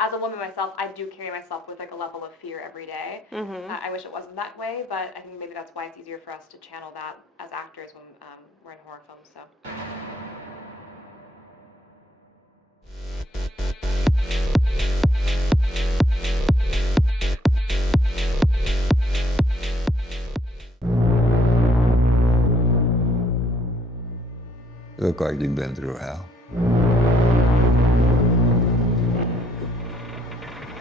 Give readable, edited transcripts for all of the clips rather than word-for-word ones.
as a woman myself, I do carry myself with like a level of fear every day. I wish it wasn't that way, but I think maybe that's why it's easier for us to channel that as actors when we're in horror films. So. Look like you've been through hell.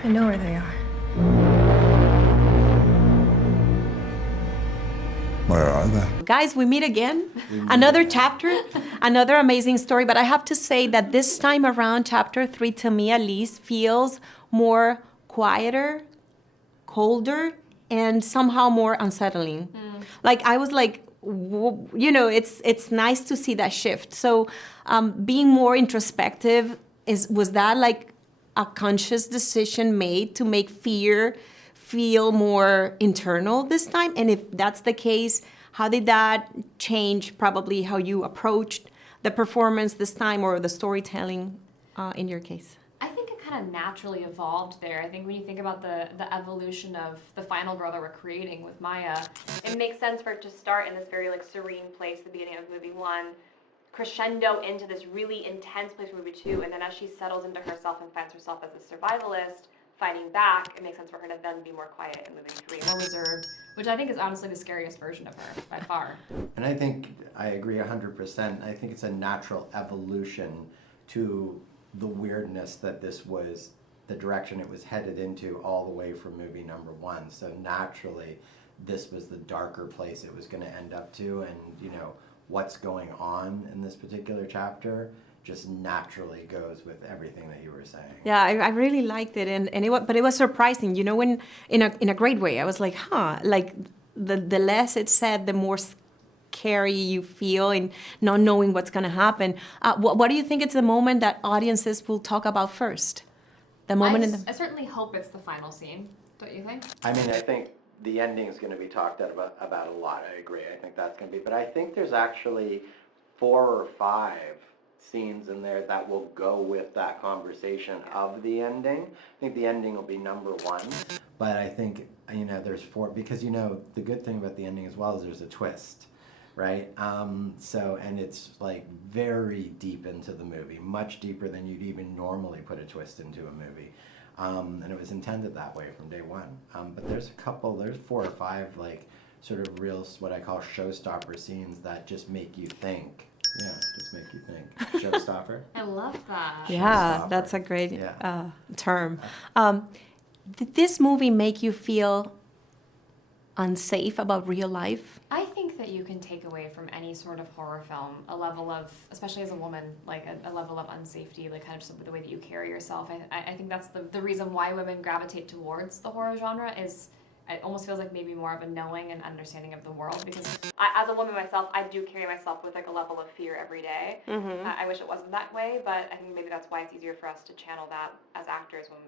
I know where they are. Where are they? Guys, we meet again. Another chapter, another amazing story. But I have to say that this time around, chapter 3, to me at least, feels more quieter, colder, and somehow more unsettling. Like I was like, you know, it's nice to see that shift. So being more introspective, was that like a conscious decision made to make fear feel more internal this time? And if that's the case, how did that change probably how you approached the performance this time or the storytelling in your case? I think it kind of naturally evolved there. I think when you think about the evolution of the final girl that we're creating with Maya, it makes sense for it to start in this very like serene place at the beginning of movie 1, crescendo into this really intense place for movie 2, and then as she settles into herself and finds herself as a survivalist fighting back, it makes sense for her to then be more quiet in movie 3, more reserved, which I think is honestly the scariest version of her by far. And I think I agree 100%. I think it's a natural evolution to the weirdness that this was, the direction it was headed into all the way from movie number 1. So naturally, this was the darker place it was going to end up to, and you know, what's going on in this particular chapter just naturally goes with everything that you were saying. Yeah, I really liked it, and but it was surprising, you know, when in a great way. I was like, like the less it's said, the more scary you feel in not knowing what's going to happen. What do you think it's the moment that audiences will talk about first? The moment I certainly hope it's the final scene. Don't you think? I mean, I think the ending is going to be talked about a lot. I agree. I think that's going to be. But I think there's actually 4 or 5 scenes in there that will go with that conversation of the ending. I think the ending will be number 1. But I think, you know, there's 4, because, you know, the good thing about the ending as well is there's a twist, right? So, and it's like very deep into the movie, much deeper than you'd even normally put a twist into a movie. And it was intended that way from day 1. But there's 4 or 5 like sort of real, what I call showstopper scenes that just make you think. Yeah, just make you think. Showstopper? I love that. Yeah, that's a great term. Did this movie make you feel unsafe about real life? I think that you can take away from any sort of horror film a level of, especially as a woman, like a level of unsafety, like kind of just the way that you carry yourself. I think that's the reason why women gravitate towards the horror genre is it almost feels like maybe more of a knowing and understanding of the world, because as a woman myself, I do carry myself with like a level of fear every day. I wish it wasn't that way, but I think maybe that's why it's easier for us to channel that as actors when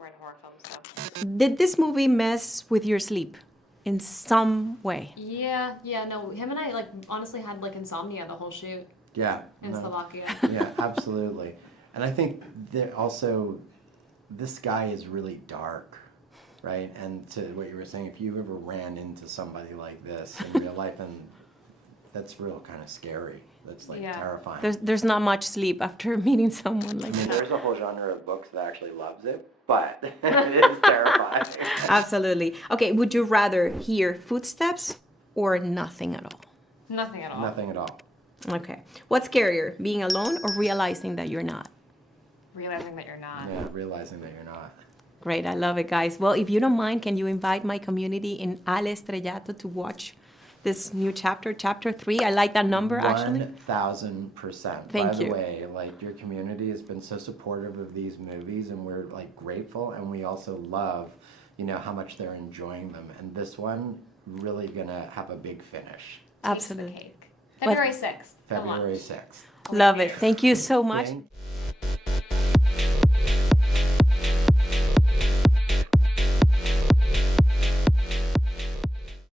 we're in horror films. So. Did this movie mess with your sleep in some way? Yeah, no, him and I like honestly had like insomnia the whole shoot. Yeah. In Slovakia. Yeah, absolutely. And I think that also this guy is really dark. Right, and to what you were saying, if you ever ran into somebody like this in real life, and that's real kind of scary. That's like terrifying. There's not much sleep after meeting someone like that. There's a whole genre of books that actually loves it, but it is terrifying. Absolutely. Okay, would you rather hear footsteps or nothing at all? Nothing at all. Nothing at all. Okay. What's scarier, being alone or realizing that you're not? Realizing that you're not. Yeah, realizing that you're not. Great, I love it, guys. Well, if you don't mind, can you invite my community in Ale Estrellato to watch this new chapter, chapter 3? I like that number, actually. 1,000%. Thank you. By the way, like, your community has been so supportive of these movies, and we're like grateful, and we also love, you know, how much they're enjoying them. And this one really gonna have a big finish. Absolutely. February 6th. February 6th. Love it. Thank you so much.